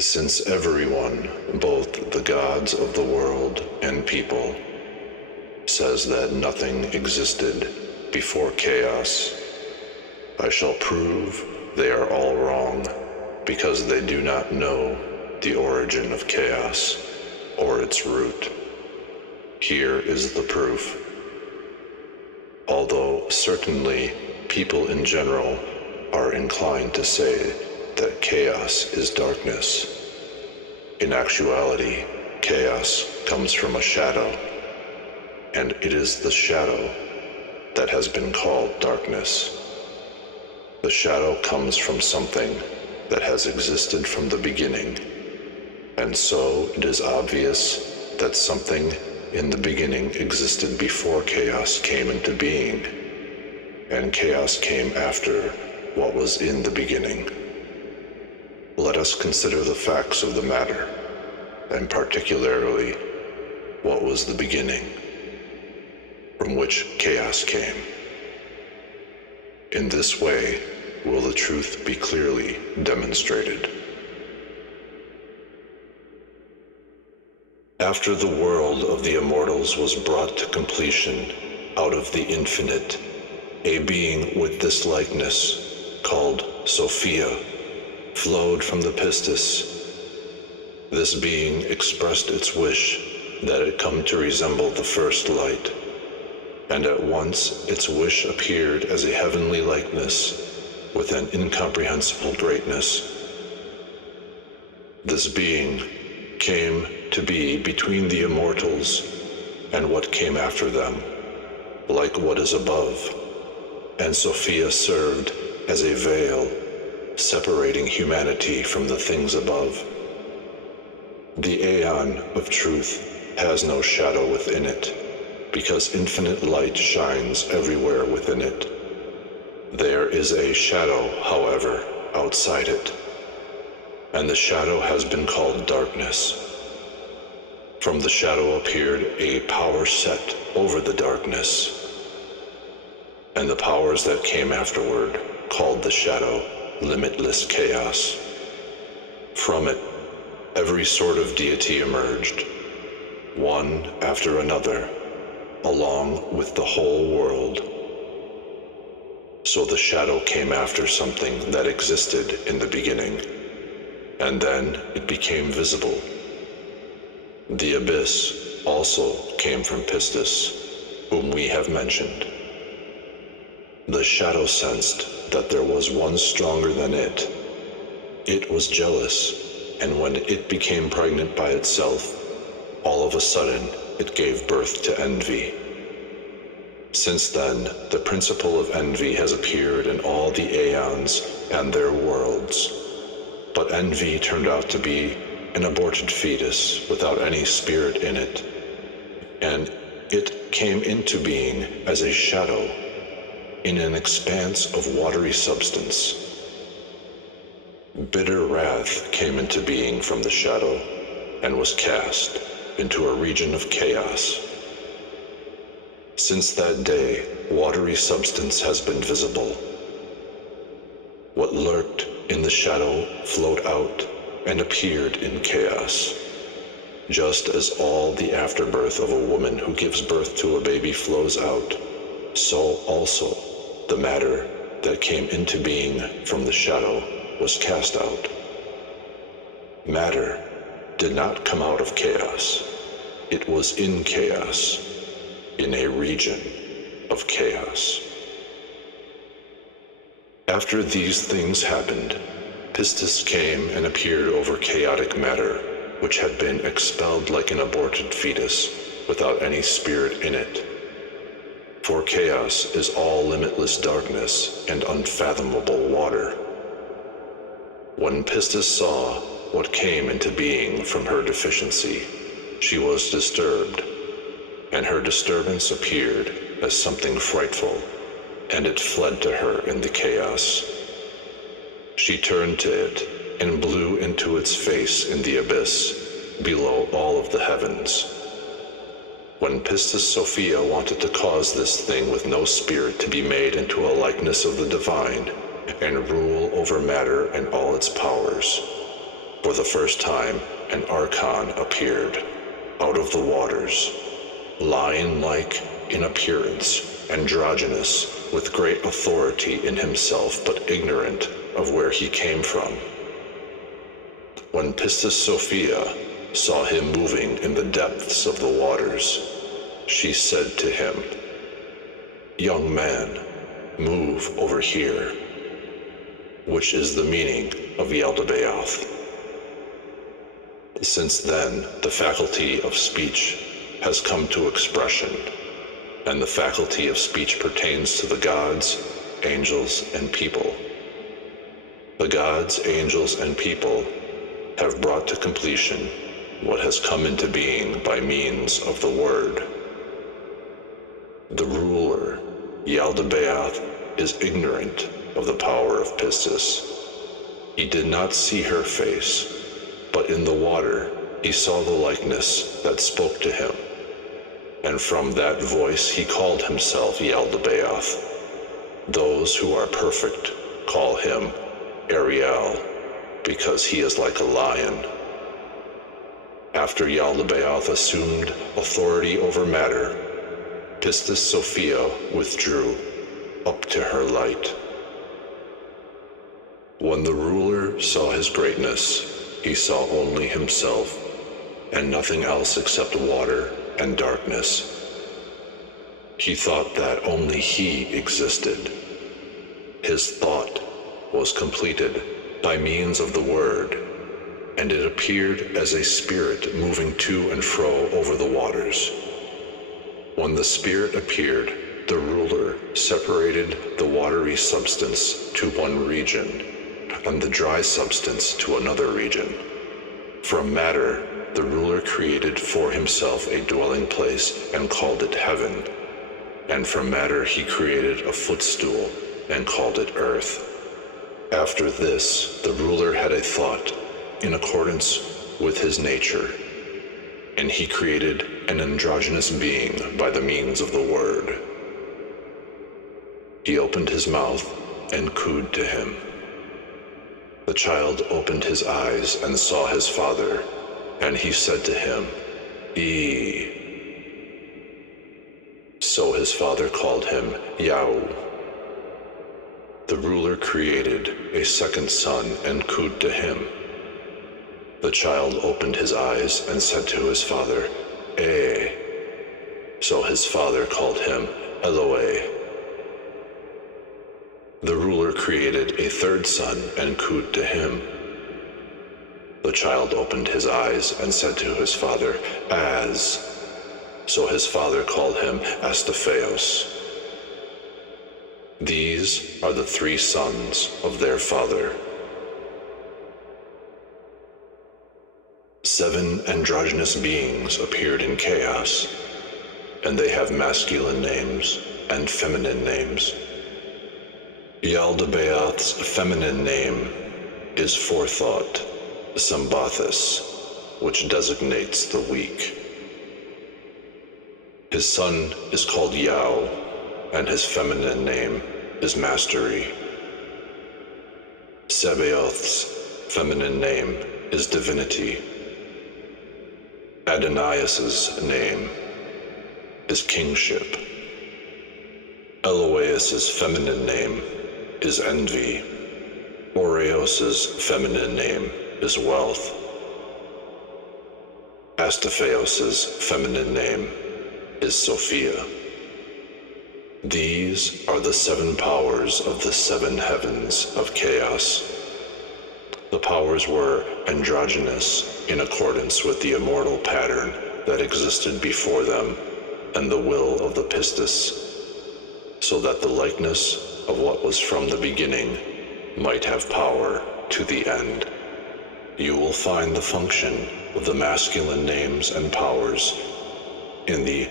Since everyone, both the gods of the world and people, says that nothing existed before chaos, I shall prove they are all wrong, because they do not know the origin of chaos or its root. Here is the proof. Although certainly people in general are inclined to say that chaos is darkness, in actuality, chaos comes from a shadow, and it is the shadow that has been called darkness. The shadow comes from something that has existed from the beginning, and so it is obvious that something in the beginning existed before chaos came into being, and chaos came after what was in the beginning. Let us consider the facts of the matter, and particularly what was the beginning, from which chaos came. In this way will the truth be clearly demonstrated. After the world of the immortals was brought to completion out of the infinite, a being with this likeness, called Sophia, flowed from the pistis. This being expressed its wish that it come to resemble the first light, and at once its wish appeared as a heavenly likeness with an incomprehensible greatness. This being came to be between the immortals and what came after them, like what is above, and Sophia served as a veil separating humanity from the things above. The aeon of truth has no shadow within it, because infinite light shines everywhere within it. There is a shadow, however, outside it, and the shadow has been called darkness. From the shadow appeared a power set over the darkness, and the powers that came afterward called the shadow limitless chaos. From it, every sort of deity emerged, one after another, along with the whole world. So the shadow came after something that existed in the beginning, and then it became visible. The abyss also came from Pistis, whom we have mentioned. The shadow sensed that there was one stronger than it. It was jealous, and when it became pregnant by itself, all of a sudden it gave birth to envy. Since then, the principle of envy has appeared in all the aeons and their worlds. But envy turned out to be an aborted fetus without any spirit in it, and it came into being as a shadow in an expanse of watery substance. Bitter wrath came into being from the shadow and was cast into a region of chaos. Since that day, watery substance has been visible. What lurked in the shadow flowed out and appeared in chaos, just as all the afterbirth of a woman who gives birth to a baby flows out, so also the matter that came into being from the shadow was cast out. Matter did not come out of chaos. It was in chaos, in a region of chaos. After these things happened, Pistis came and appeared over chaotic matter, which had been expelled like an aborted fetus, without any spirit in it. For chaos is all limitless darkness and unfathomable water. When Pistis saw what came into being from her deficiency, she was disturbed, and her disturbance appeared as something frightful, and it fled to her in the chaos. She turned to it and blew into its face in the abyss, below all of the heavens. When Pistis Sophia wanted to cause this thing with no spirit to be made into a likeness of the divine, and rule over matter and all its powers, for the first time, an archon appeared out of the waters, lion-like in appearance, androgynous, with great authority in himself, but ignorant of where he came from. When Pistis Sophia saw him moving in the depths of the waters, she said to him, "Young man, move over here," which is the meaning of Yaldabaoth. Since then, the faculty of speech has come to expression, and the faculty of speech pertains to the gods, angels, and people. The gods, angels, and people have brought to completion what has come into being by means of the word. The ruler, Yaldabaoth, is ignorant of the power of Pistis. He did not see her face, but in the water he saw the likeness that spoke to him, and from that voice he called himself Yaldabaoth. Those who are perfect call him Ariel, because he is like a lion. After Yaldabaoth assumed authority over matter, Pistis Sophia withdrew up to her light. When the ruler saw his greatness, he saw only himself, and nothing else except water and darkness. He thought that only he existed. His thought was completed by means of the word, and it appeared as a spirit moving to and fro over the waters. When the spirit appeared, the ruler separated the watery substance to one region, and the dry substance to another region. From matter, the ruler created for himself a dwelling place and called it heaven, and from matter he created a footstool and called it earth. After this, the ruler had a thought in accordance with his nature, and he created an androgynous being by the means of the word. He opened his mouth and cooed to him. The child opened his eyes and saw his father, and he said to him, "E." So his father called him Yao. The ruler created a second son and cooed to him. The child opened his eyes and said to his father, "Eh." So his father called him Eloe. The ruler created a third son and cooed to him. The child opened his eyes and said to his father, "Az." So his father called him Astaphaeus. These are the three sons of their father. 7 androgynous beings appeared in chaos, and they have masculine names and feminine names. Yaldabaoth's feminine name is Forethought, Sabaoth, which designates the weak. His son is called Yao, and his feminine name is Mastery. Sabaoth's feminine name is Divinity. Adonaius's name is Kingship. Eloeus's feminine name is Envy. Oreos's feminine name is Wealth. Astaphaeus's feminine name is Sophia. These are the 7 powers of the 7 heavens of chaos. The powers were androgynous in accordance with the immortal pattern that existed before them and the will of the Pistis, so that the likeness of what was from the beginning might have power to the end. You will find the function of the masculine names and powers in the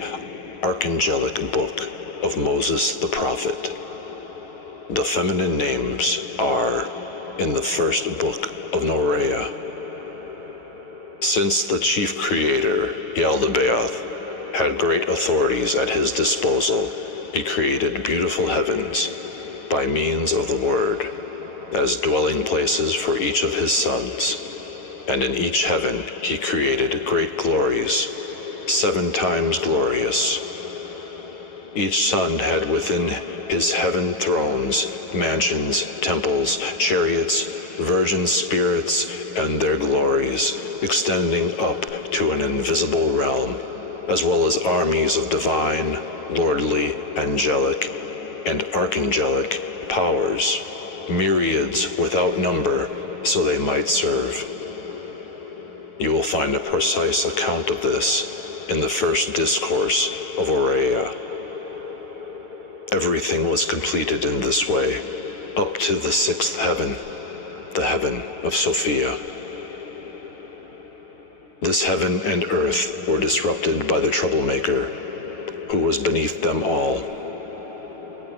archangelic book of Moses the prophet. The feminine names are in the first book of Norea. Since the chief creator, Yaldabaoth, had great authorities at his disposal, he created beautiful heavens by means of the word as dwelling places for each of his sons, and in each heaven he created great glories, 7 times glorious. Each son had within his heaven thrones, mansions, temples, chariots, virgin spirits, and their glories, extending up to an invisible realm, as well as armies of divine, lordly, angelic, and archangelic powers, myriads without number, so they might serve. You will find a precise account of this in the first discourse of Aurea. Everything was completed in this way, up to the 6th heaven, the heaven of Sophia. This heaven and earth were disrupted by the troublemaker, who was beneath them all.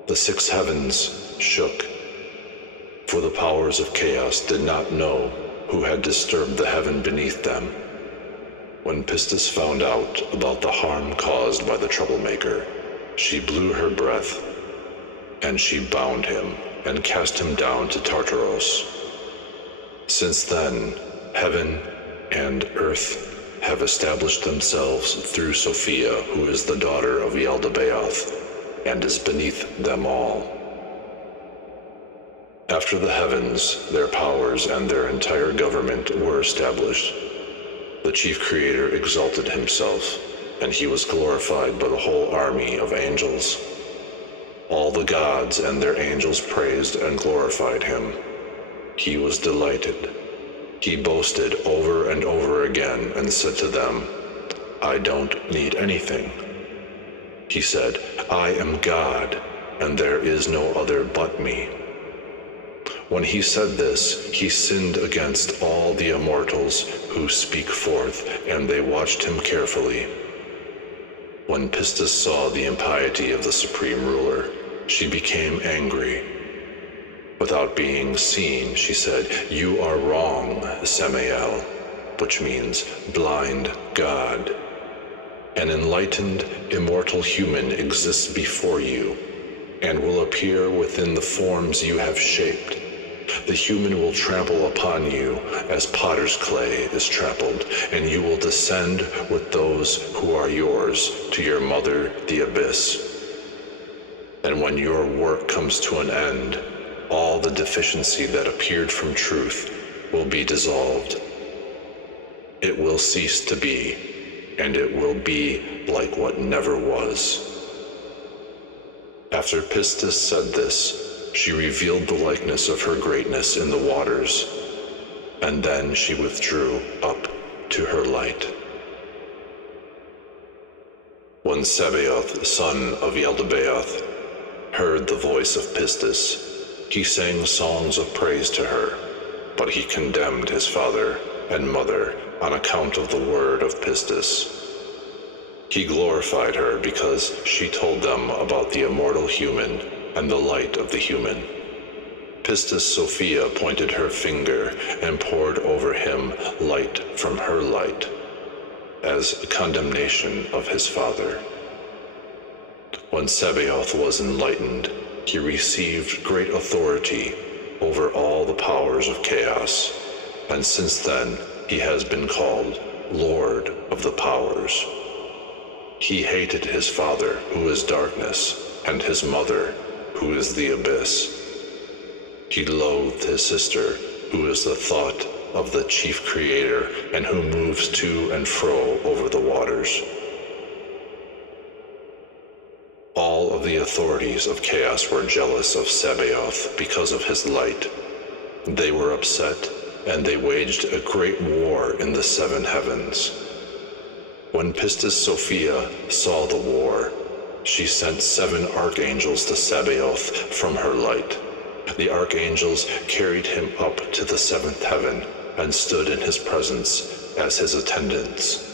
The 6 heavens shook, for the powers of chaos did not know who had disturbed the heaven beneath them. When Pistis found out about the harm caused by the troublemaker, she blew her breath, and she bound him and cast him down to Tartaros. Since then, heaven and earth have established themselves through Sophia, who is the daughter of Yaldabaoth, and is beneath them all. After the heavens, their powers and their entire government were established. The chief creator exalted himself, and he was glorified by the whole army of angels. All the gods and their angels praised and glorified him. He was delighted. He boasted over and over again and said to them, "I don't need anything." He said, "I am God, and there is no other but me." When he said this, he sinned against all the immortals who speak forth, and they watched him carefully. When Pistis saw the impiety of the supreme ruler, she became angry. Without being seen, she said, "You are wrong, Samael," which means blind God. An enlightened, immortal human exists before you, and will appear within the forms you have shaped. The human will trample upon you as potter's clay is trampled, and you will descend with those who are yours to your mother, the abyss. And when your work comes to an end, all the deficiency that appeared from truth will be dissolved. It will cease to be, and it will be like what never was. After Pistis said this, she revealed the likeness of her greatness in the waters, and then she withdrew up to her light. When Sabaoth, son of Yaldabaoth, heard the voice of Pistis, he sang songs of praise to her, but he condemned his father and mother on account of the word of Pistis. He glorified her because she told them about the immortal human and the light of the human. Pistis Sophia pointed her finger and poured over him light from her light, as a condemnation of his father. When Sabaoth was enlightened, he received great authority over all the powers of chaos, and since then he has been called Lord of the Powers. He hated his father, who is darkness, and his mother, who is the abyss. He loathed his sister, who is the thought of the chief creator and who moves to and fro over the waters. All of the authorities of chaos were jealous of Sabaoth because of his light. They were upset, and they waged a great war in the 7 heavens. When Pistis Sophia saw the war, she sent 7 archangels to Sabaoth from her light. The archangels carried him up to the 7th heaven and stood in his presence as his attendants.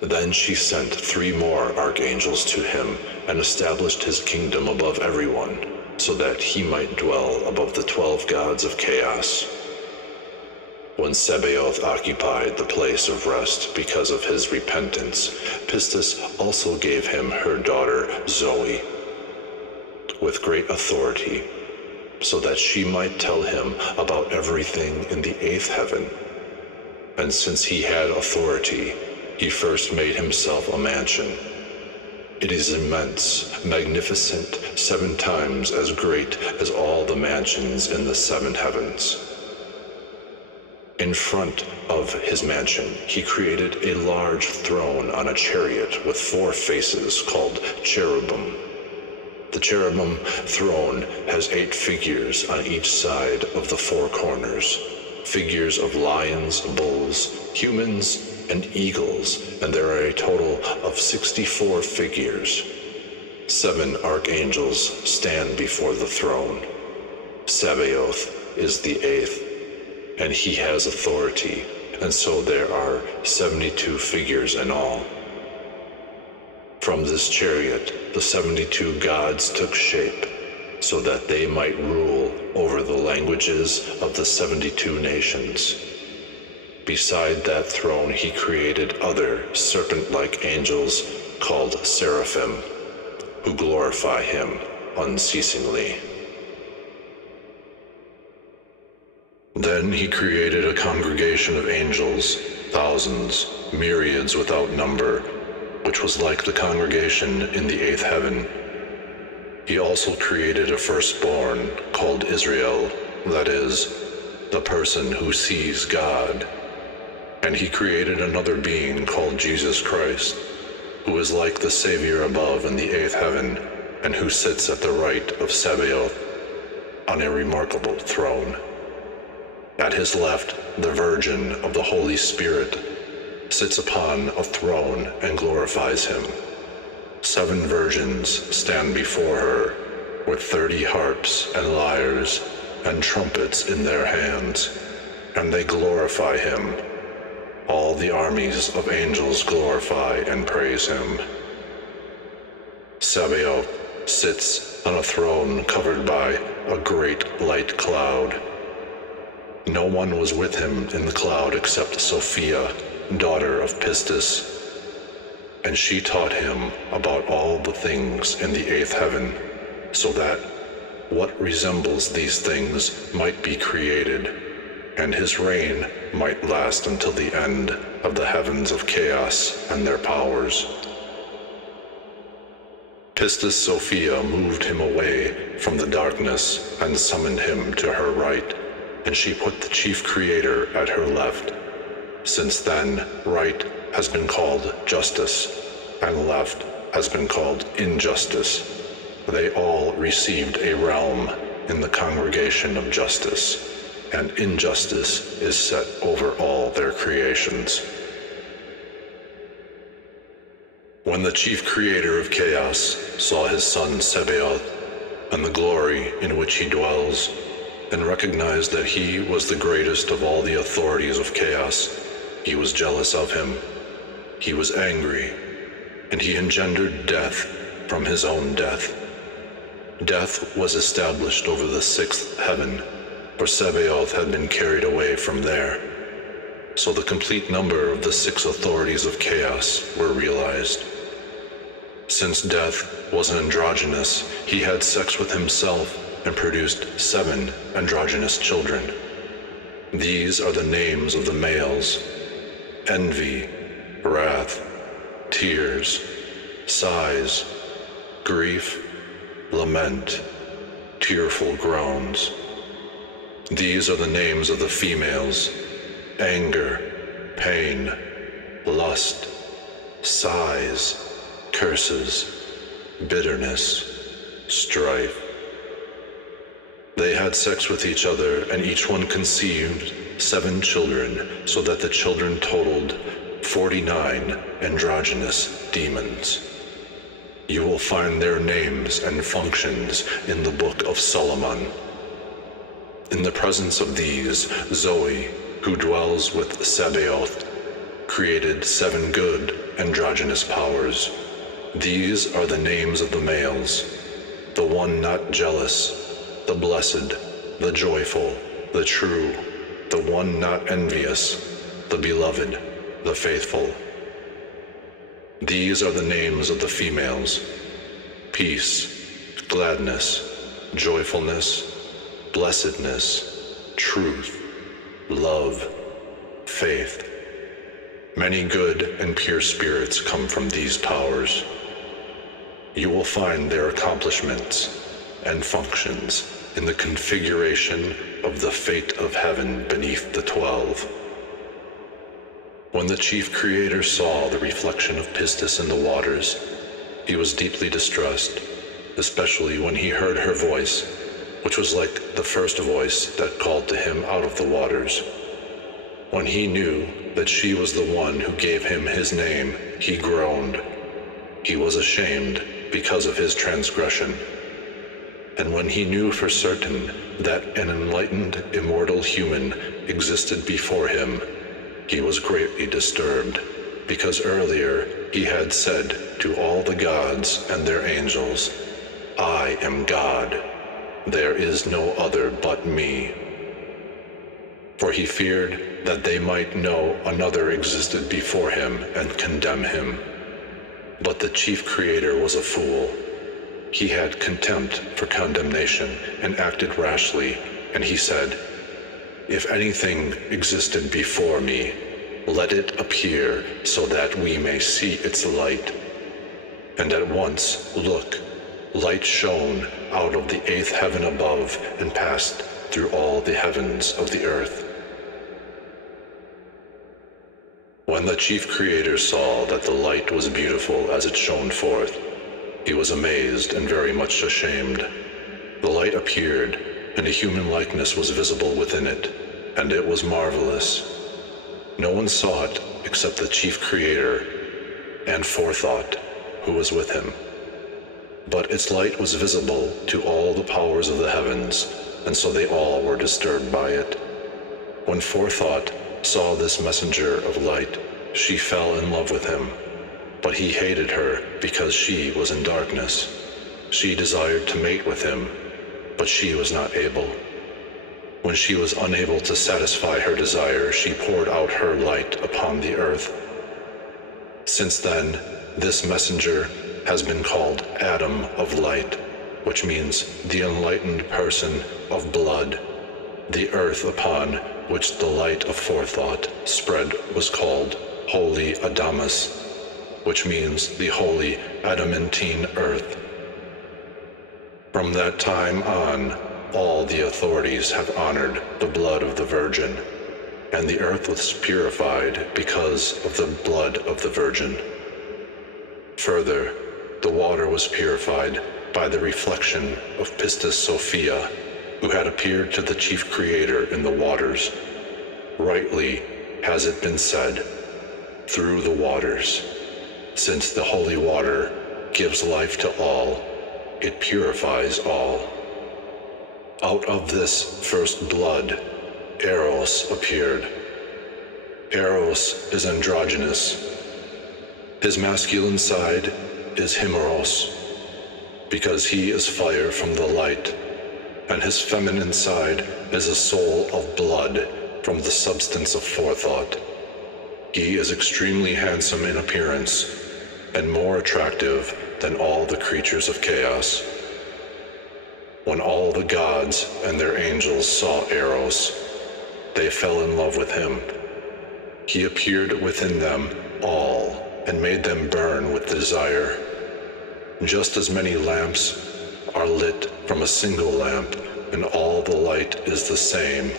Then she sent 3 more archangels to him and established his kingdom above everyone, so that he might dwell above the 12 gods of chaos. When Sabaoth occupied the place of rest because of his repentance, Pistis also gave him her daughter Zoe with great authority, so that she might tell him about everything in the 8th heaven. and since he had authority, he first made himself a mansion. It is immense, magnificent, 7 times as great as all the mansions in the 7 heavens. In front of his mansion, he created a large throne on a chariot with 4 faces called cherubim. The cherubim throne has 8 figures on each side of the 4 corners, figures of lions, bulls, humans, and eagles, and there are a total of 64 figures. 7 archangels stand before the throne. Sabaoth is the 8th, and he has authority, and so there are 72 figures in all. From this chariot, the 72 gods took shape, so that they might rule over the languages of the 72 nations. Beside that throne he created other serpent-like angels called seraphim, who glorify him unceasingly. Then he created a congregation of angels, thousands, myriads without number, which was like the congregation in the 8th heaven. He also created a firstborn called Israel, that is, the person who sees God. And he created another being called Jesus Christ, who is like the Savior above in the 8th heaven, and who sits at the right of Sabaoth on a remarkable throne. At his left, the Virgin of the Holy Spirit sits upon a throne and glorifies him. 7 virgins stand before her with 30 harps and lyres and trumpets in their hands, and they glorify him. All the armies of angels glorify and praise him. Sabaoth sits on a throne covered by a great light cloud. No one was with him in the cloud except Sophia, daughter of Pistis, and she taught him about all the things in the 8th heaven, so that what resembles these things might be created, and his reign might last until the end of the heavens of chaos and their powers. Pistis Sophia moved him away from the darkness and summoned him to her right, and she put the chief creator at her left. Since then, right has been called justice, and left has been called injustice. They all received a realm in the congregation of justice, and injustice is set over all their creations. When the chief creator of chaos saw his son Sabaoth and the glory in which he dwells, and recognized that he was the greatest of all the authorities of chaos, he was jealous of him. He was angry, and he engendered death from his own death. Death was established over the 6th heaven, for Sabaoth had been carried away from there. So the complete number of the 6 authorities of chaos were realized. Since death was androgynous, he had sex with himself and produced 7 androgynous children. These are the names of the males: envy, wrath, tears, sighs, grief, lament, tearful groans. These are the names of the females: anger, pain, lust, sighs, curses, bitterness, strife. They had sex with each other, and each one conceived 7 children, so that the children totaled 49 androgynous demons. You will find their names and functions in the Book of Solomon. In the presence of these, Zoe, who dwells with Sabaoth, created 7 good androgynous powers. These are the names of the males: the one not jealous, the blessed, the joyful, the true, the one not envious, the beloved, the faithful. These are the names of the females: peace, gladness, joyfulness, blessedness, truth, love, faith. Many good and pure spirits come from these towers. You will find their accomplishments and functions in the configuration of the fate of heaven beneath the 12. When the chief creator saw the reflection of Pistis in the waters, he was deeply distressed, especially when he heard her voice, which was like the first voice that called to him out of the waters. When he knew that she was the one who gave him his name, he groaned. He was ashamed because of his transgression. And when he knew for certain that an enlightened, immortal human existed before him, he was greatly disturbed, because earlier he had said to all the gods and their angels, "I am God. There is no other but me." For he feared that they might know another existed before him and condemn him. But the chief creator was a fool. He had contempt for condemnation and acted rashly, and he said, "If anything existed before me, let it appear so that we may see its light." And at once, look, light shone out of the 8th heaven above and passed through all the heavens of the earth. When the chief creator saw that the light was beautiful as it shone forth, he was amazed and very much ashamed. The light appeared, and a human likeness was visible within it, and it was marvelous. No one saw it except the chief creator and Forethought, who was with him. But its light was visible to all the powers of the heavens, and so they all were disturbed by it. When Forethought saw this messenger of light, she fell in love with him, but he hated her because she was in darkness. She desired to mate with him, but she was not able. When she was unable to satisfy her desire, she poured out her light upon the earth. Since then, this messenger has been called Adam of Light, which means the enlightened person of blood. The earth upon which the light of Forethought spread was called Holy Adamus, which means the holy adamantine earth. From that time on, all the authorities have honored the blood of the Virgin, and the earth was purified because of the blood of the Virgin. Further, the water was purified by the reflection of Pistis Sophia, who had appeared to the chief creator in the waters. Rightly has it been said, "Through the waters," since the holy water gives life to all, it purifies all. Out of this first blood, Eros appeared. Eros is androgynous. His masculine side is Himeros, because he is fire from the light, and his feminine side is a soul of blood from the substance of Forethought. He is extremely handsome in appearance, and more attractive than all the creatures of chaos. When all the gods and their angels saw Eros, they fell in love with him. He appeared within them all and made them burn with desire. Just as many lamps are lit from a single lamp, and all the light is the same,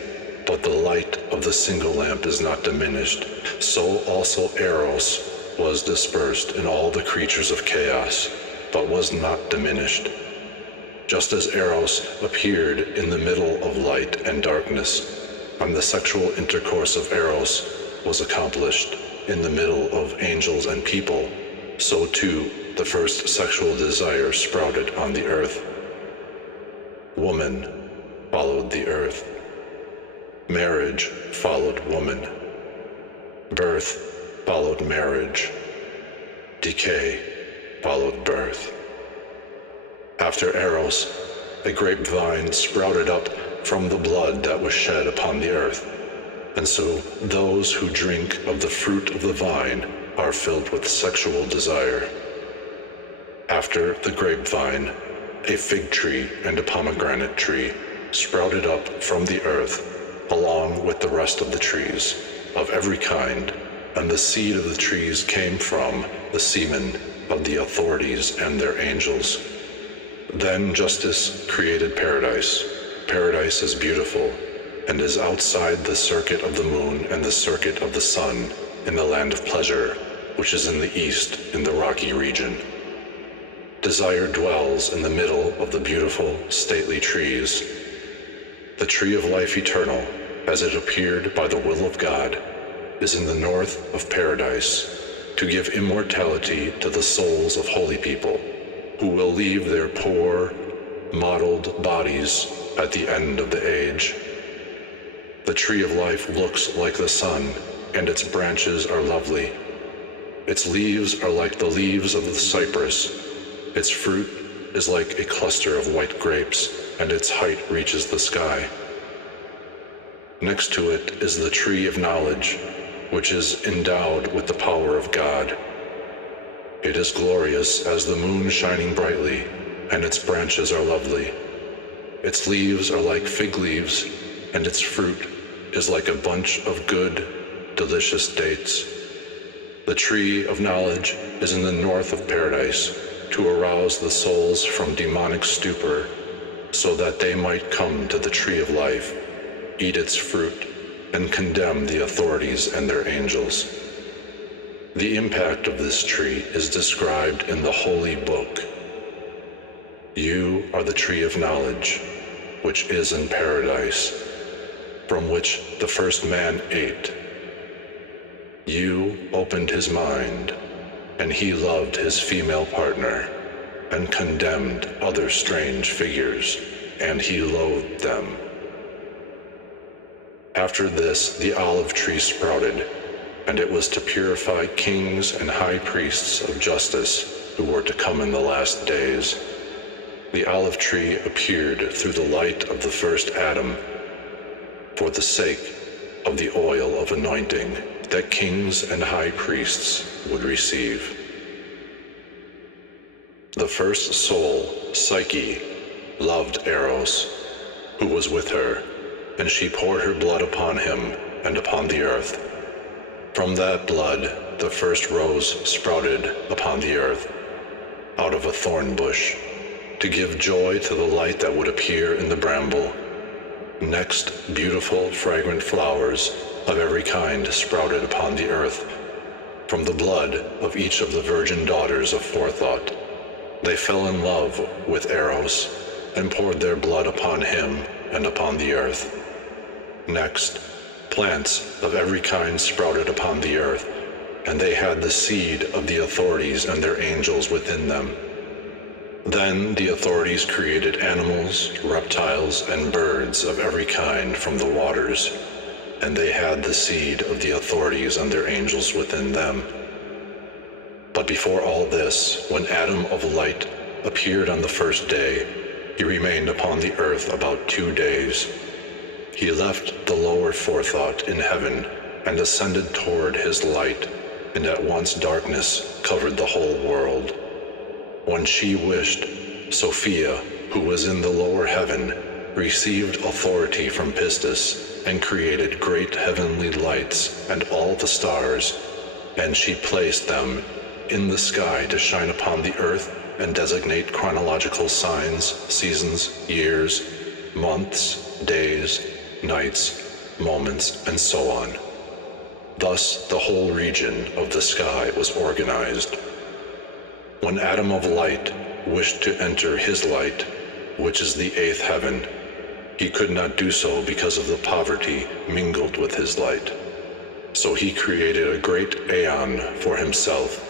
but the light of the single lamp is not diminished, so also Eros was dispersed in all the creatures of chaos, but was not diminished. Just as Eros appeared in the middle of light and darkness, and the sexual intercourse of Eros was accomplished in the middle of angels and people, so too the first sexual desire sprouted on the earth. Woman followed the earth. Marriage followed woman. Birth followed marriage. Decay followed birth. After Eros, a grapevine sprouted up from the blood that was shed upon the earth, and so those who drink of the fruit of the vine are filled with sexual desire. After the grapevine, a fig tree and a pomegranate tree sprouted up from the earth along with the rest of the trees, of every kind, and the seed of the trees came from the semen of the authorities and their angels. Then justice created paradise. Paradise is beautiful, and is outside the circuit of the moon and the circuit of the sun, in the land of pleasure, which is in the east in the rocky region. Desire dwells in the middle of the beautiful, stately trees. The tree of life eternal, as it appeared by the will of God, is in the north of paradise, to give immortality to the souls of holy people, who will leave their poor, mottled bodies at the end of the age. The tree of life looks like the sun, and its branches are lovely. Its leaves are like the leaves of the cypress. Its fruit is like a cluster of white grapes, and its height reaches the sky. Next to it is the tree of knowledge, which is endowed with the power of God. It is glorious as the moon shining brightly, and its branches are lovely. Its leaves are like fig leaves, and its fruit is like a bunch of good, delicious dates. The tree of knowledge is in the north of paradise, to arouse the souls from demonic stupor, so that they might come to the tree of life, eat its fruit, and condemn the authorities and their angels. The impact of this tree is described in the Holy Book. You are the tree of knowledge, which is in paradise, from which the first man ate. You opened his mind, and he loved his female partner, and condemned other strange figures, and he loathed them. After this, the olive tree sprouted, and it was to purify kings and high priests of justice who were to come in the last days. The olive tree appeared through the light of the first Adam, for the sake of the oil of anointing that kings and high priests would receive. The first soul, Psyche, loved Eros, who was with her, and she poured her blood upon him and upon the earth. From that blood the first rose sprouted upon the earth, out of a thorn bush, to give joy to the light that would appear in the bramble. Next, beautiful, fragrant flowers of every kind sprouted upon the earth, from the blood of each of the virgin daughters of forethought. They fell in love with Eros, and poured their blood upon him and upon the earth. Next, plants of every kind sprouted upon the earth, and they had the seed of the authorities and their angels within them. Then the authorities created animals, reptiles, and birds of every kind from the waters, and they had the seed of the authorities and their angels within them. But before all this, when Adam of light appeared on the first day, he remained upon the earth about 2 days. He left the lower forethought in heaven and ascended toward his light, and at once darkness covered the whole world. When she wished, Sophia, who was in the lower heaven, received authority from Pistis and created great heavenly lights and all the stars, and she placed them in the sky to shine upon the earth and designate chronological signs, seasons, years, months, days, nights, moments, and so on. Thus the whole region of the sky was organized. When Adam of light wished to enter his light, which is the 8th heaven, he could not do so because of the poverty mingled with his light. So he created a great aeon for himself,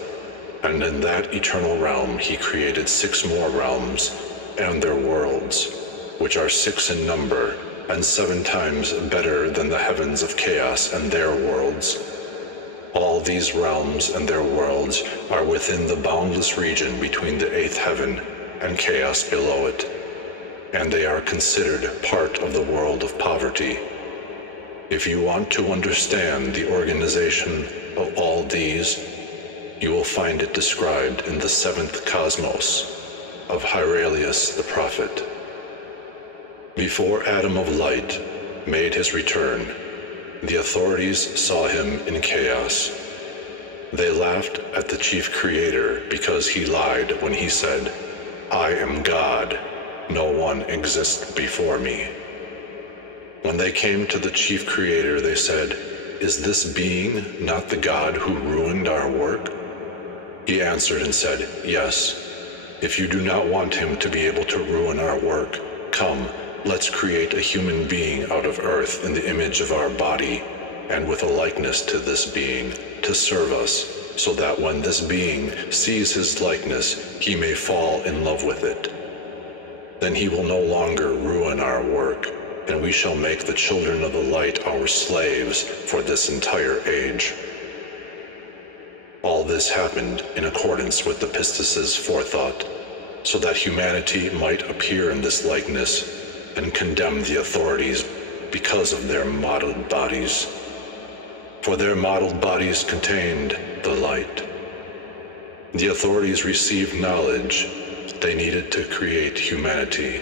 and in that eternal realm he created 6 more realms and their worlds, which are 6 in number and 7 times better than the heavens of chaos and their worlds. All these realms and their worlds are within the boundless region between the 8th heaven and chaos below it, and they are considered part of the world of poverty. If you want to understand the organization of all these, you will find it described in the 7th cosmos of Hierelius the prophet. Before Adam of light made his return, The authorities saw him in chaos. They laughed at the chief creator because he lied when he said, "I am God, no one exists before me." When they came to the chief creator, they said, "Is this being not the God who ruined our work?" He answered and said, "Yes. If you do not want him to be able to ruin our work, come, let's create a human being out of earth in the image of our body and with a likeness to this being to serve us, so that when this being sees his likeness, he may fall in love with it. Then he will no longer ruin our work, and we shall make the children of the light our slaves for this entire age." All this happened in accordance with the Pistis's forethought, so that humanity might appear in this likeness and condemn the authorities because of their modeled bodies. For their modeled bodies contained the light. The authorities received knowledge they needed to create humanity.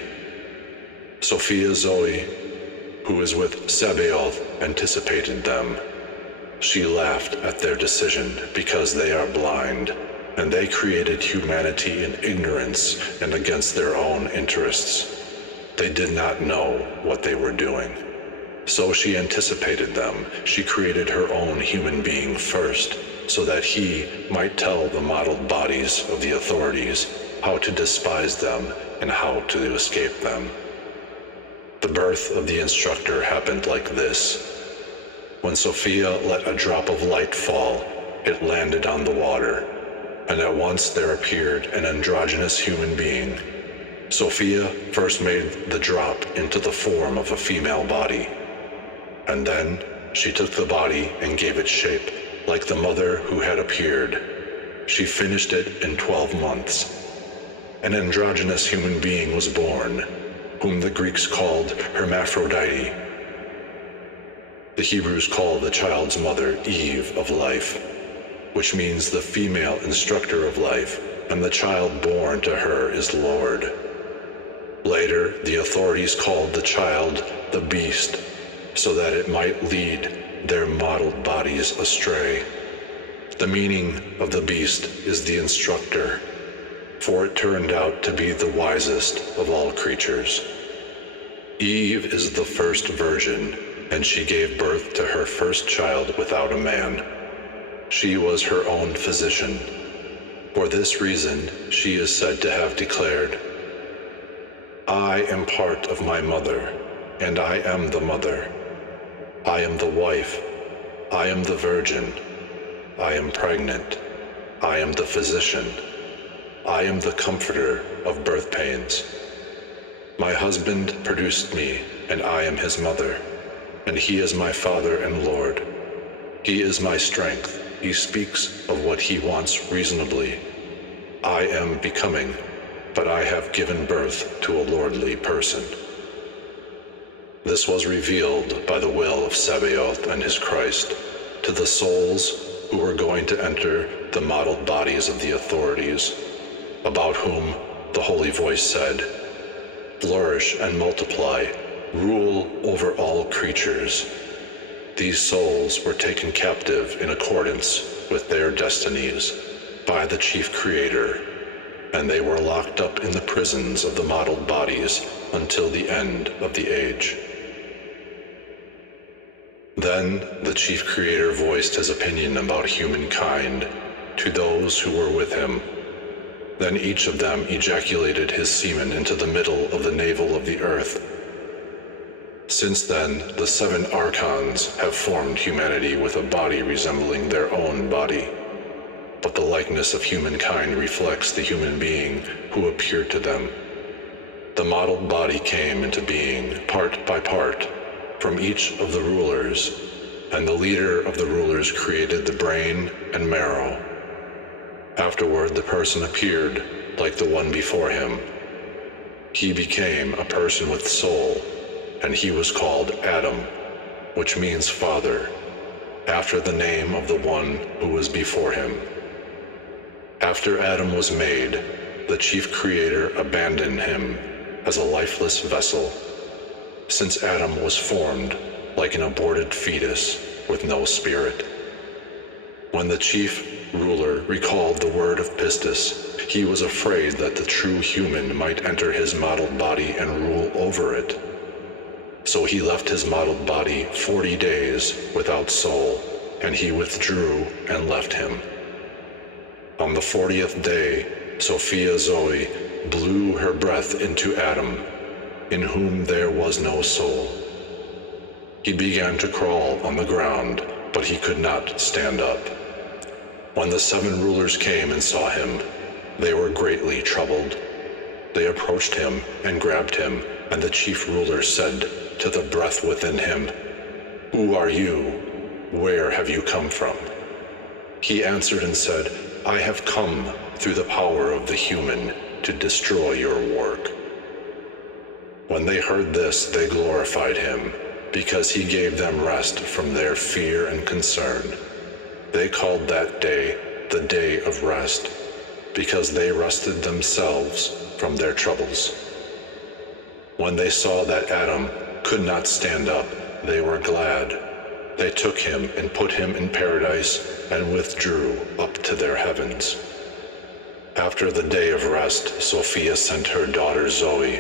Sophia Zoe, who is with Sabaoth, anticipated them. She laughed at their decision because they are blind, and they created humanity in ignorance and against their own interests. They did not know what they were doing. So she anticipated them. She created her own human being first, so that he might tell the modeled bodies of the authorities how to despise them and how to escape them. The birth of the instructor happened like this. When Sophia let a drop of light fall, it landed on the water, and at once there appeared an androgynous human being. Sophia first made the drop into the form of a female body, and then she took the body and gave it shape, like the mother who had appeared. She finished it in 12 months. An androgynous human being was born, whom the Greeks called Hermaphrodite. The Hebrews call the child's mother Eve of life, which means the female instructor of life, and the child born to her is Lord. Later, the authorities called the child the beast, so that it might lead their modeled bodies astray. The meaning of the beast is the instructor, for it turned out to be the wisest of all creatures. Eve is the first virgin, and she gave birth to her first child without a man. She was her own physician. For this reason, she is said to have declared, "I am part of my mother, and I am the mother. I am the wife. I am the virgin. I am pregnant. I am the physician. I am the comforter of birth pains. My husband produced me, and I am his mother, and he is my father and Lord. He is my strength. He speaks of what he wants reasonably. I am becoming, but I have given birth to a lordly person." This was revealed by the will of Sabaoth and his Christ to the souls who were going to enter the modeled bodies of the authorities, about whom the Holy Voice said, "Flourish and multiply, rule over all creatures." These souls were taken captive in accordance with their destinies by the chief creator, and they were locked up in the prisons of the modeled bodies until the end of the age. Then the chief creator voiced his opinion about humankind to those who were with him. Then each of them ejaculated his semen into the middle of the navel of the earth. Since then, the 7 archons have formed humanity with a body resembling their own body. But the likeness of humankind reflects the human being who appeared to them. The modeled body came into being, part by part, from each of the rulers, and the leader of the rulers created the brain and marrow. Afterward, the person appeared like the one before him. He became a person with soul, and he was called Adam, which means father, after the name of the one who was before him. After Adam was made, the chief creator abandoned him as a lifeless vessel. Since Adam was formed like an aborted fetus with no spirit. When the chief ruler recalled the word of Pistis, he was afraid that the true human might enter his modeled body and rule over it. So he left his modeled body 40 days without soul, and he withdrew and left him. On the 40th day, Sophia Zoe blew her breath into Adam, in whom there was no soul. He began to crawl on the ground, but he could not stand up. When the 7 rulers came and saw him, they were greatly troubled. They approached him and grabbed him, and the chief ruler said to the breath within him, "Who are you? Where have you come from?" He answered and said, "I have come through the power of the human to destroy your work." When they heard this, they glorified him, because he gave them rest from their fear and concern. They called that day the Day of Rest, because they rested themselves from their troubles. When they saw that Adam could not stand up, they were glad. They took him and put him in paradise and withdrew up to their heavens. After the day of rest, Sophia sent her daughter Zoe,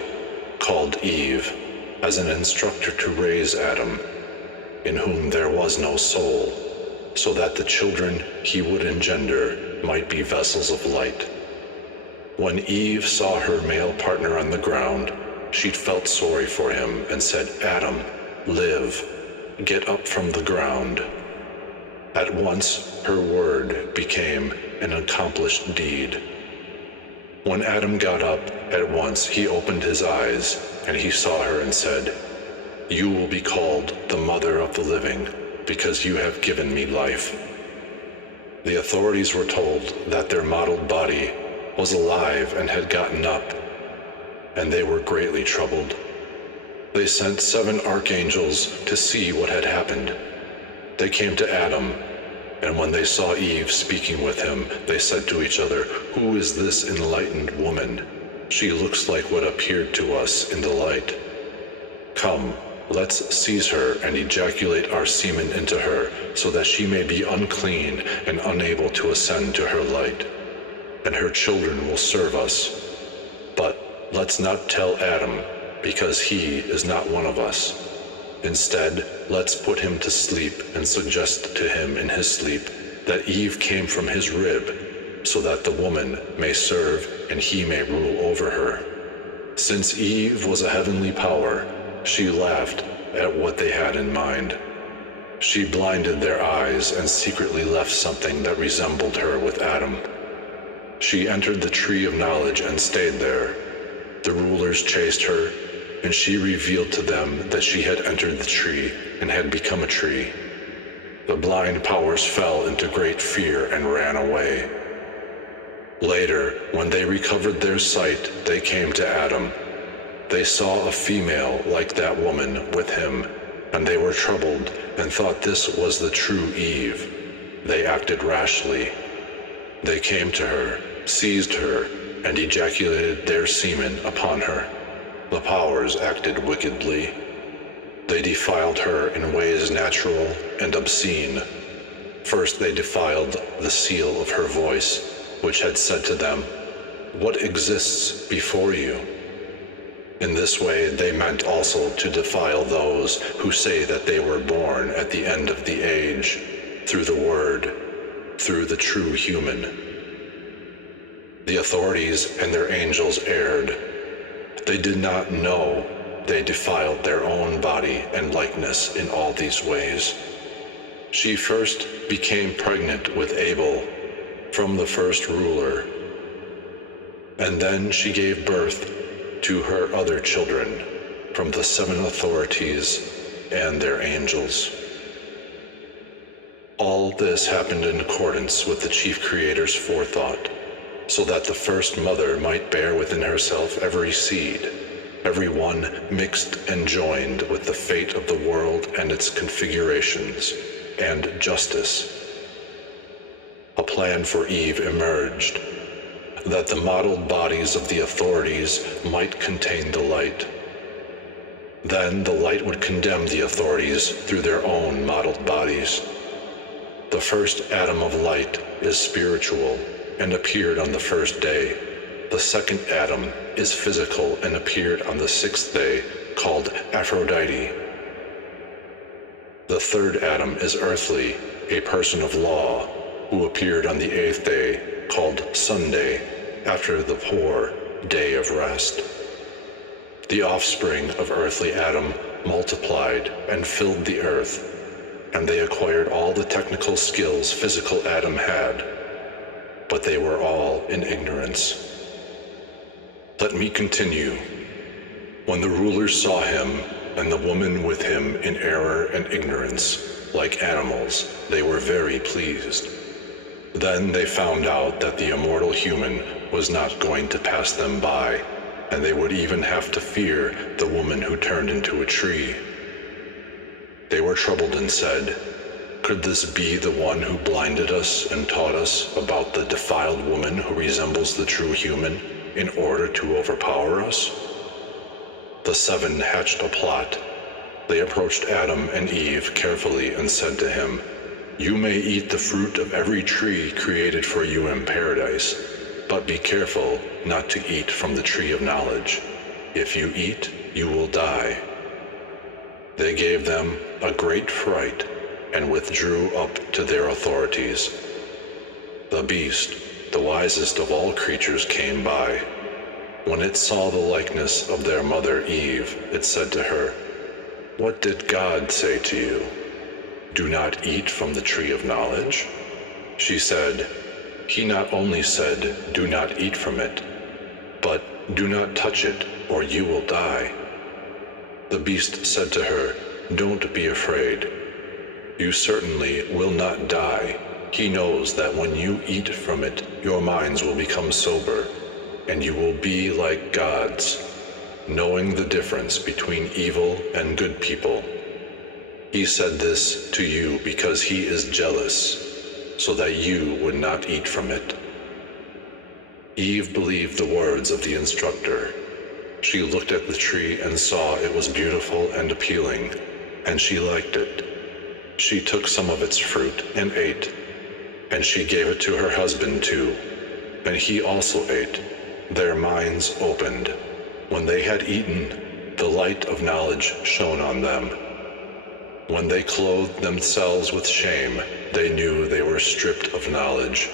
called Eve, as an instructor to raise Adam, in whom there was no soul, so that the children he would engender might be vessels of light. When Eve saw her male partner on the ground, she felt sorry for him and said, "Adam, live, get up from the ground." At once her word became an accomplished deed. When Adam got up, at once he opened his eyes, and he saw her and said, "You will be called the mother of the living, because you have given me life." The authorities were told that their modeled body was alive and had gotten up, and they were greatly troubled. They sent 7 archangels to see what had happened. They came to Adam, and when they saw Eve speaking with him, they said to each other, "Who is this enlightened woman? She looks like what appeared to us in the light. Come, let's seize her and ejaculate our semen into her, so that she may be unclean and unable to ascend to her light, and her children will serve us. But let's not tell Adam, because he is not one of us. Instead, let's put him to sleep and suggest to him in his sleep that Eve came from his rib, so that the woman may serve and he may rule over her." Since Eve was a heavenly power, she laughed at what they had in mind. She blinded their eyes and secretly left something that resembled her with Adam. She entered the tree of knowledge and stayed there. The rulers chased her, and she revealed to them that she had entered the tree and had become a tree. The blind powers fell into great fear and ran away. Later, when they recovered their sight, they came to Adam. They saw a female like that woman with him, and they were troubled and thought this was the true Eve. They acted rashly. They came to her, seized her, and ejaculated their semen upon her. The powers acted wickedly. They defiled her in ways natural and obscene. First they defiled the seal of her voice, which had said to them, "What exists before you?" In this way they meant also to defile those who say that they were born at the end of the age, through the word, through the true human. The authorities and their angels erred. They did not know they defiled their own body and likeness in all these ways. She first became pregnant with Abel from the first ruler, and then she gave birth to her other children from the 7 authorities and their angels. All this happened in accordance with the chief creator's forethought, so that the first mother might bear within herself every seed, every one mixed and joined with the fate of the world and its configurations, and justice. A plan for Eve emerged, that the modeled bodies of the authorities might contain the light. Then the light would condemn the authorities through their own modeled bodies. The first atom of light is spiritual and appeared on the first day. The second atom is physical and appeared on the sixth day, called Aphrodite. The third Adam is earthly, a person of law, who appeared on the eighth day, called Sunday, after the poor day of rest. The offspring of earthly Adam multiplied and filled the earth, and they acquired all the technical skills physical Adam had, but they were all in ignorance. Let me continue. When the rulers saw him and the woman with him in error and ignorance, like animals, they were very pleased. Then they found out that the immortal human was not going to pass them by, and they would even have to fear the woman who turned into a tree. They were troubled and said, "Could this be the one who blinded us and taught us about the defiled woman who resembles the true human in order to overpower us?" The seven hatched a plot. They approached Adam and Eve carefully and said to him, "You may eat the fruit of every tree created for you in paradise, but be careful not to eat from the tree of knowledge. If you eat, you will die." They gave them a great fright and withdrew up to their authorities. The beast, the wisest of all creatures, came by. When it saw the likeness of their mother Eve, it said to her, "What did God say to you? Do not eat from the tree of knowledge?" She said, "He not only said, 'Do not eat from it,' but 'Do not touch it, or you will die.'" The beast said to her, "Don't be afraid. You certainly will not die. He knows that when you eat from it, your minds will become sober, and you will be like gods, knowing the difference between evil and good people. He said this to you because he is jealous, so that you would not eat from it." Eve believed the words of the instructor. She looked at the tree and saw it was beautiful and appealing, and she liked it. She took some of its fruit and ate, and she gave it to her husband too, and he also ate. Their minds opened. When they had eaten, the light of knowledge shone on them. When they clothed themselves with shame, they knew they were stripped of knowledge.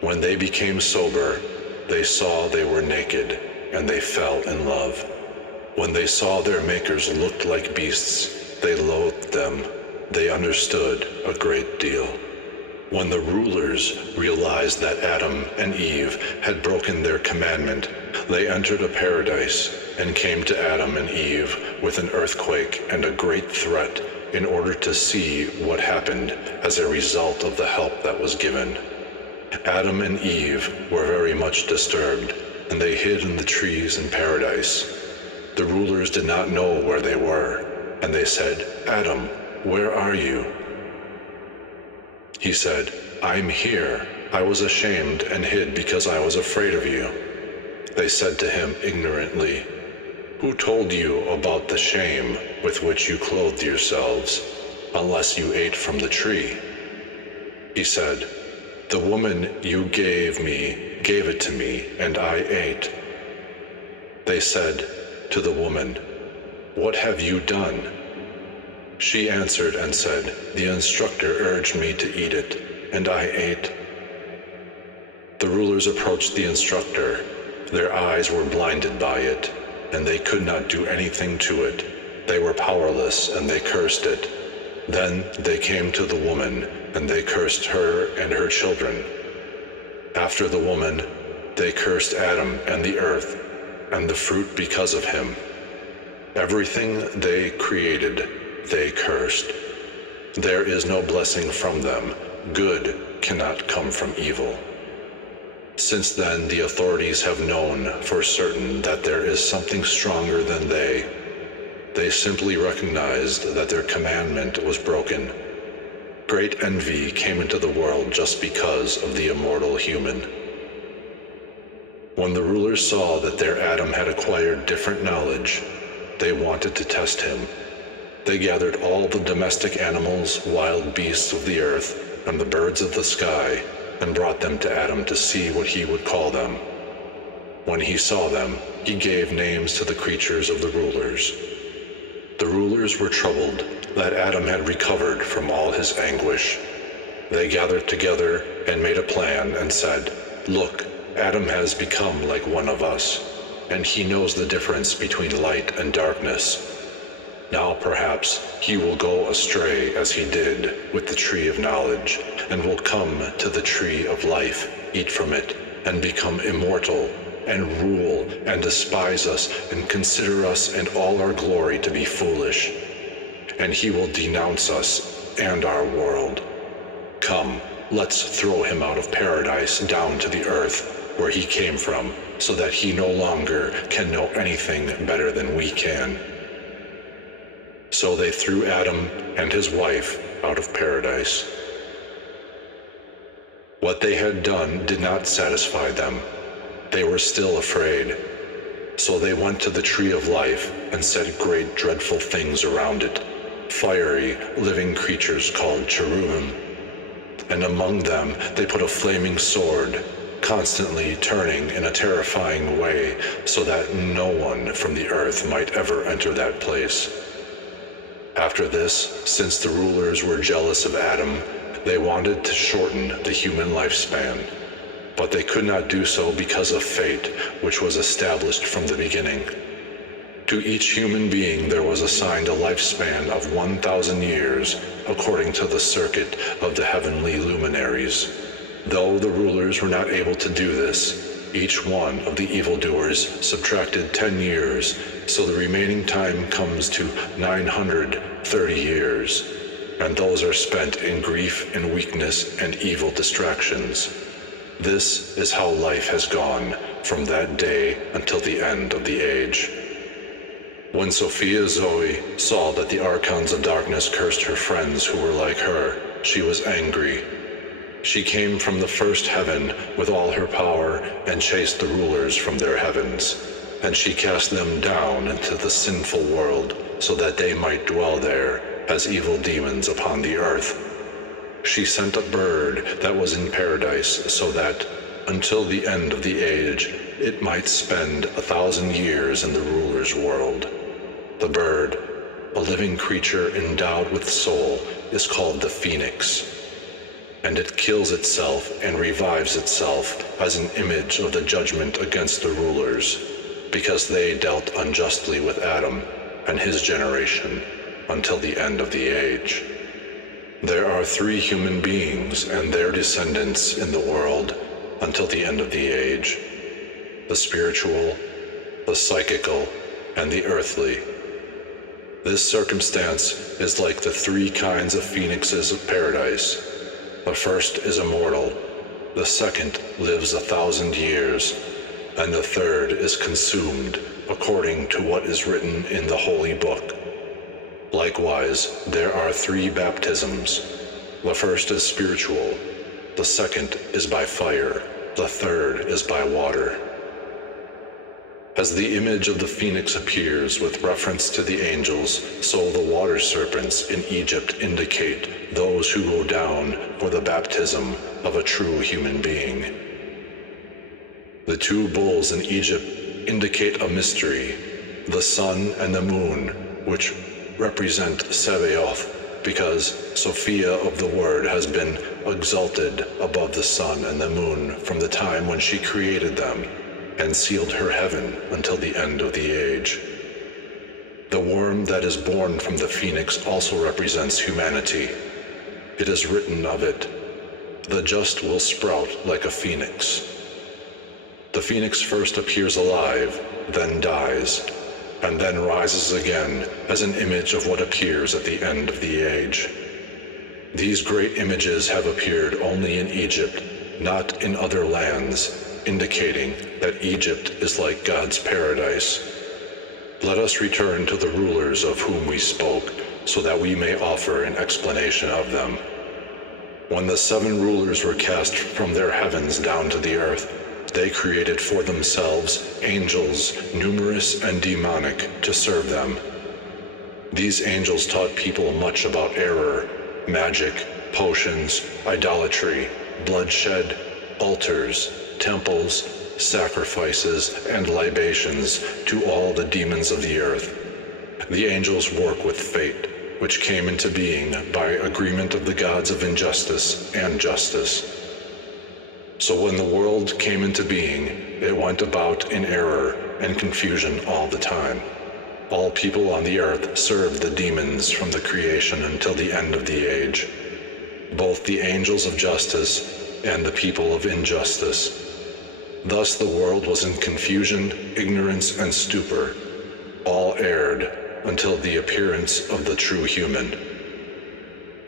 When they became sober, they saw they were naked, and they fell in love. When they saw their makers looked like beasts, they loathed them. They understood a great deal. When the rulers realized that Adam and Eve had broken their commandment, they entered a paradise and came to Adam and Eve with an earthquake and a great threat in order to see what happened as a result of the help that was given. Adam and Eve were very much disturbed, and they hid in the trees in paradise. The rulers did not know where they were, and they said, "Adam, where are you?" He said, "I'm here. I was ashamed and hid because I was afraid of you." They said to him ignorantly, "Who told you about the shame with which you clothed yourselves, unless you ate from the tree?" He said, "The woman you gave it to me, and I ate." They said to the woman, "What have you done?" She answered and said, "The instructor urged me to eat it, and I ate." The rulers approached the instructor. Their eyes were blinded by it, and they could not do anything to it. They were powerless, and they cursed it. Then they came to the woman, and they cursed her and her children. After the woman, they cursed Adam and the earth, and the fruit because of him. Everything they created, they cursed. There is no blessing from them. Good cannot come from evil. Since then, the authorities have known for certain that there is something stronger than they. They simply recognized that their commandment was broken. Great envy came into the world just because of the immortal human. When the rulers saw that their Adam had acquired different knowledge, they wanted to test him. They gathered all the domestic animals, wild beasts of the earth, and the birds of the sky, and brought them to Adam to see what he would call them. When he saw them, he gave names to the creatures of the rulers. The rulers were troubled that Adam had recovered from all his anguish. They gathered together and made a plan and said, "Look, Adam has become like one of us, and he knows the difference between light and darkness. Now perhaps he will go astray as he did with the tree of knowledge, and will come to the tree of life, eat from it, and become immortal, and rule and despise us, and consider us and all our glory to be foolish. And he will denounce us and our world. Come, let's throw him out of paradise down to the earth, where he came from, so that he no longer can know anything better than we can." So they threw Adam and his wife out of paradise. What they had done did not satisfy them. They were still afraid. So they went to the tree of life and set great dreadful things around it, fiery, living creatures called cherubim. And among them they put a flaming sword, constantly turning in a terrifying way, so that no one from the earth might ever enter that place. After this, since the rulers were jealous of Adam, they wanted to shorten the human lifespan. But they could not do so because of fate, which was established from the beginning. To each human being there was assigned a lifespan of 1,000 years, according to the circuit of the heavenly luminaries. Though the rulers were not able to do this, each one of the evildoers subtracted 10 years, so the remaining time comes to 930 years, and those are spent in grief and weakness and evil distractions. This is how life has gone from that day until the end of the age. When Sophia Zoe saw that the archons of darkness cursed her friends who were like her, she was angry. She came from the first heaven with all her power and chased the rulers from their heavens. And she cast them down into the sinful world so that they might dwell there as evil demons upon the earth. She sent a bird that was in paradise so that, until the end of the age, it might spend 1,000 years in the ruler's world. The bird, a living creature endowed with soul, is called the phoenix. And it kills itself and revives itself as an image of the judgment against the rulers, because they dealt unjustly with Adam and his generation until the end of the age. There are 3 human beings and their descendants in the world until the end of the age: the spiritual, the psychical, and the earthly. This circumstance is like the 3 kinds of phoenixes of paradise. The first is immortal, the second lives 1,000 years, and the third is consumed according to what is written in the holy book. Likewise, there are 3 baptisms. The first is spiritual, the second is by fire, the third is by water. As the image of the phoenix appears with reference to the angels, so the water serpents in Egypt indicate those who go down for the baptism of a true human being. The 2 bulls in Egypt indicate a mystery, the sun and the moon, which represent Sabaoth, because Sophia of the Word has been exalted above the sun and the moon from the time when she created them, and sealed her heaven until the end of the age. The worm that is born from the phoenix also represents humanity. It is written of it, "The just will sprout like a phoenix." The phoenix first appears alive, then dies, and then rises again as an image of what appears at the end of the age. These great images have appeared only in Egypt, not in other lands, indicating that Egypt is like God's paradise. Let us return to the rulers of whom we spoke, so that we may offer an explanation of them. When the 7 rulers were cast from their heavens down to the earth, they created for themselves angels, numerous and demonic, to serve them. These angels taught people much about error, magic, potions, idolatry, bloodshed, altars, temples, sacrifices, and libations to all the demons of the earth. The angels work with fate, which came into being by agreement of the gods of injustice and justice. So when the world came into being, it went about in error and confusion all the time. All people on the earth served the demons from the creation until the end of the age, both the angels of justice and the people of injustice. Thus the world was in confusion, ignorance, and stupor. All erred until the appearance of the true human.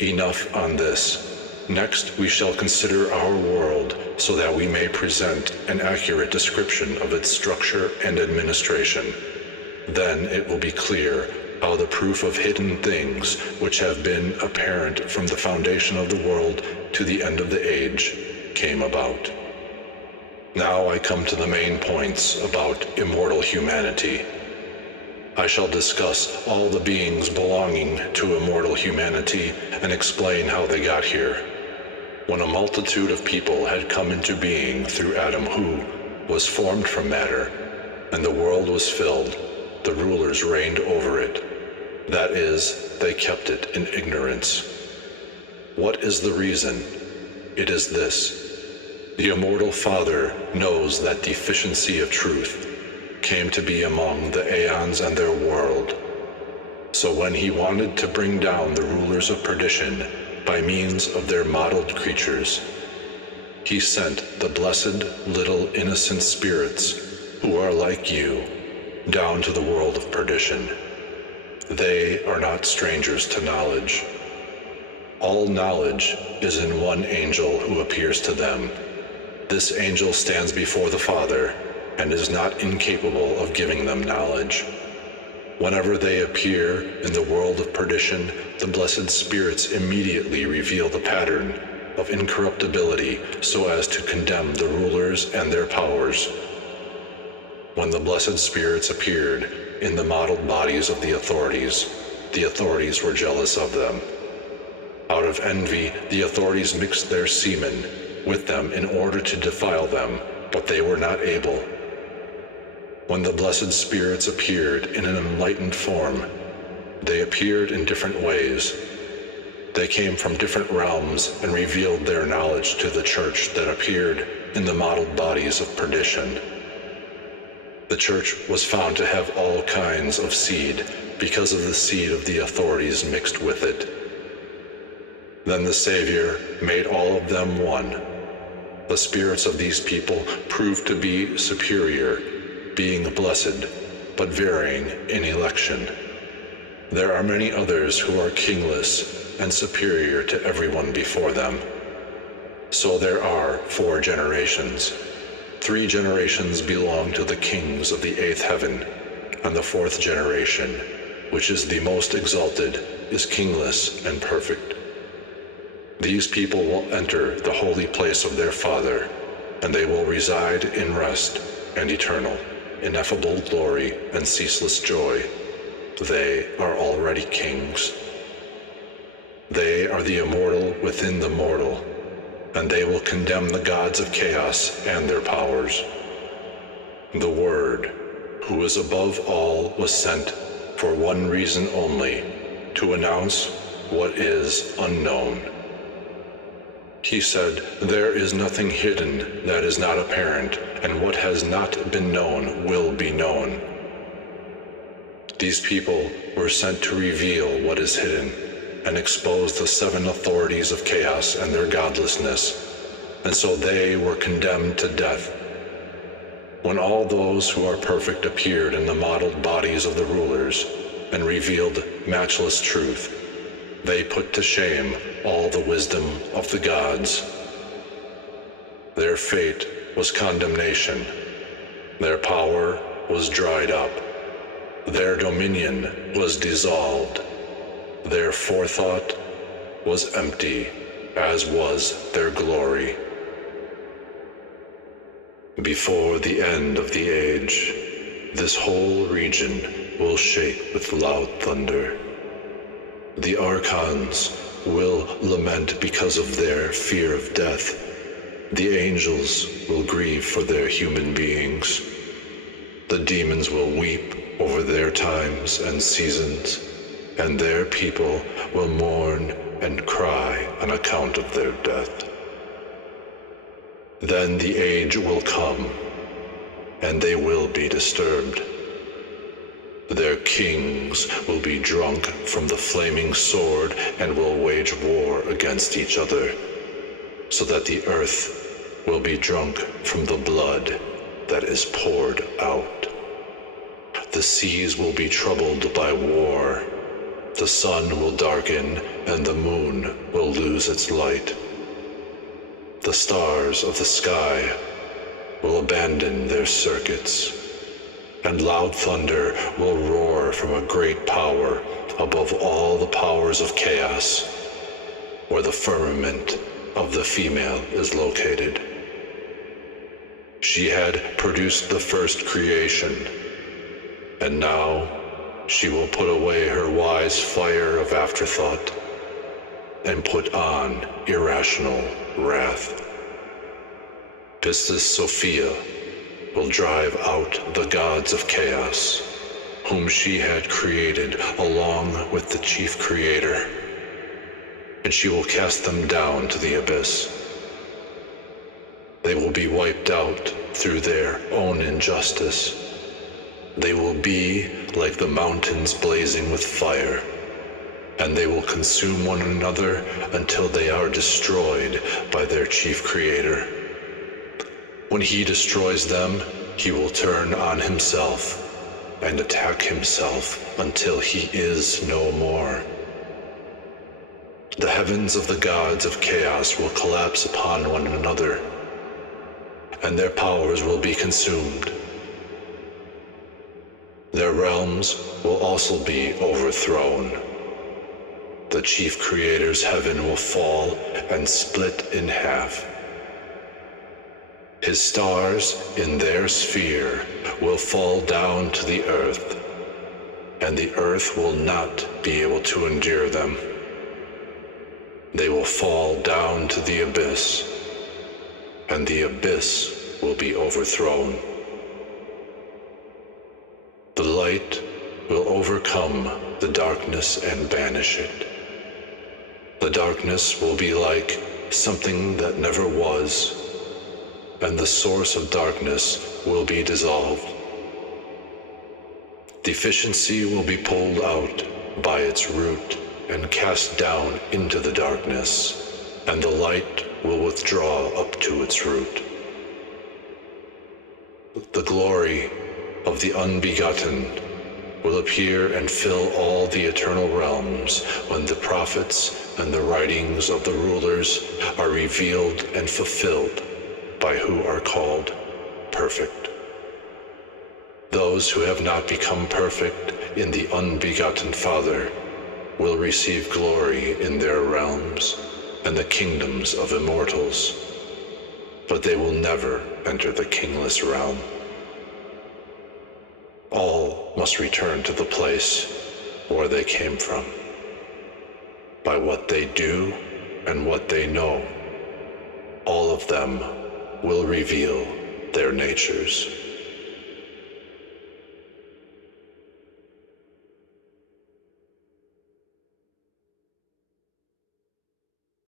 Enough on this. Next, we shall consider our world so that we may present an accurate description of its structure and administration. Then it will be clear how the proof of hidden things which have been apparent from the foundation of the world to the end of the age came about. Now I come to the main points about immortal humanity. I shall discuss all the beings belonging to immortal humanity and explain how they got here. When a multitude of people had come into being through Adam, who was formed from matter, and the world was filled, the rulers reigned over it. That is, they kept it in ignorance. What is the reason? It is this. The immortal Father knows that deficiency of truth came to be among the aeons and their world. So when he wanted to bring down the rulers of perdition by means of their modeled creatures, he sent the blessed little innocent spirits who are like you down to the world of perdition. They are not strangers to knowledge. All knowledge is in one angel who appears to them. This angel stands before the Father and is not incapable of giving them knowledge. Whenever they appear in the world of perdition, the blessed spirits immediately reveal the pattern of incorruptibility so as to condemn the rulers and their powers. When the blessed spirits appeared in the modeled bodies of the authorities were jealous of them. Out of envy, the authorities mixed their semen with them in order to defile them, but they were not able. When the blessed spirits appeared in an enlightened form, they appeared in different ways. They came from different realms and revealed their knowledge to the church that appeared in the modeled bodies of perdition. The church was found to have all kinds of seed because of the seed of the authorities mixed with it. Then the Savior made all of them one. The spirits of these people proved to be superior, being blessed, but varying in election. There are many others who are kingless and superior to everyone before them. So there are 4 generations. 3 generations belong to the kings of the 8th heaven, and the 4th generation, which is the most exalted, is kingless and perfect. These people will enter the holy place of their Father, and they will reside in rest and eternal, ineffable glory and ceaseless joy. They are already kings. They are the immortal within the mortal, and they will condemn the gods of chaos and their powers. The Word, who is above all, was sent for one reason only, to announce what is unknown. He said, "There is nothing hidden that is not apparent, and what has not been known will be known." These people were sent to reveal what is hidden and expose the 7 authorities of chaos and their godlessness, and so they were condemned to death. When all those who are perfect appeared in the modeled bodies of the rulers and revealed matchless truth, they put to shame all the wisdom of the gods. Their fate was condemnation. Their power was dried up. Their dominion was dissolved. Their forethought was empty, as was their glory. Before the end of the age, this whole region will shake with loud thunder. The archons will lament because of their fear of death. The angels will grieve for their human beings. The demons will weep over their times and seasons, and their people will mourn and cry on account of their death. Then the age will come, and they will be disturbed. Their kings will be drunk from the flaming sword and will wage war against each other, so that the earth will be drunk from the blood that is poured out. The seas will be troubled by war. The sun will darken and the moon will lose its light. The stars of the sky will abandon their circuits, and loud thunder will roar from a great power above all the powers of chaos, where the firmament of the female is located. She had produced the first creation, and now she will put away her wise fire of afterthought and put on irrational wrath. Pistis Sophia will drive out the gods of chaos, whom she had created along with the chief creator, and she will cast them down to the abyss. They will be wiped out through their own injustice. They will be like the mountains blazing with fire, and they will consume one another until they are destroyed by their chief creator. When he destroys them, he will turn on himself and attack himself until he is no more. The heavens of the gods of chaos will collapse upon one another, and their powers will be consumed. Their realms will also be overthrown. The chief creator's heaven will fall and split in half. His stars in their sphere will fall down to the earth, and the earth will not be able to endure them. They will fall down to the abyss, and the abyss will be overthrown. The light will overcome the darkness and banish it. The darkness will be like something that never was, and the source of darkness will be dissolved. Deficiency will be pulled out by its root and cast down into the darkness, and the light will withdraw up to its root. The glory of the unbegotten will appear and fill all the eternal realms when the prophets and the writings of the rulers are revealed and fulfilled by who are called perfect. Those who have not become perfect in the unbegotten Father will receive glory in their realms and the kingdoms of immortals, but they will never enter the kingless realm. All must return to the place where they came from. By what they do and what they know, all of them will reveal their natures.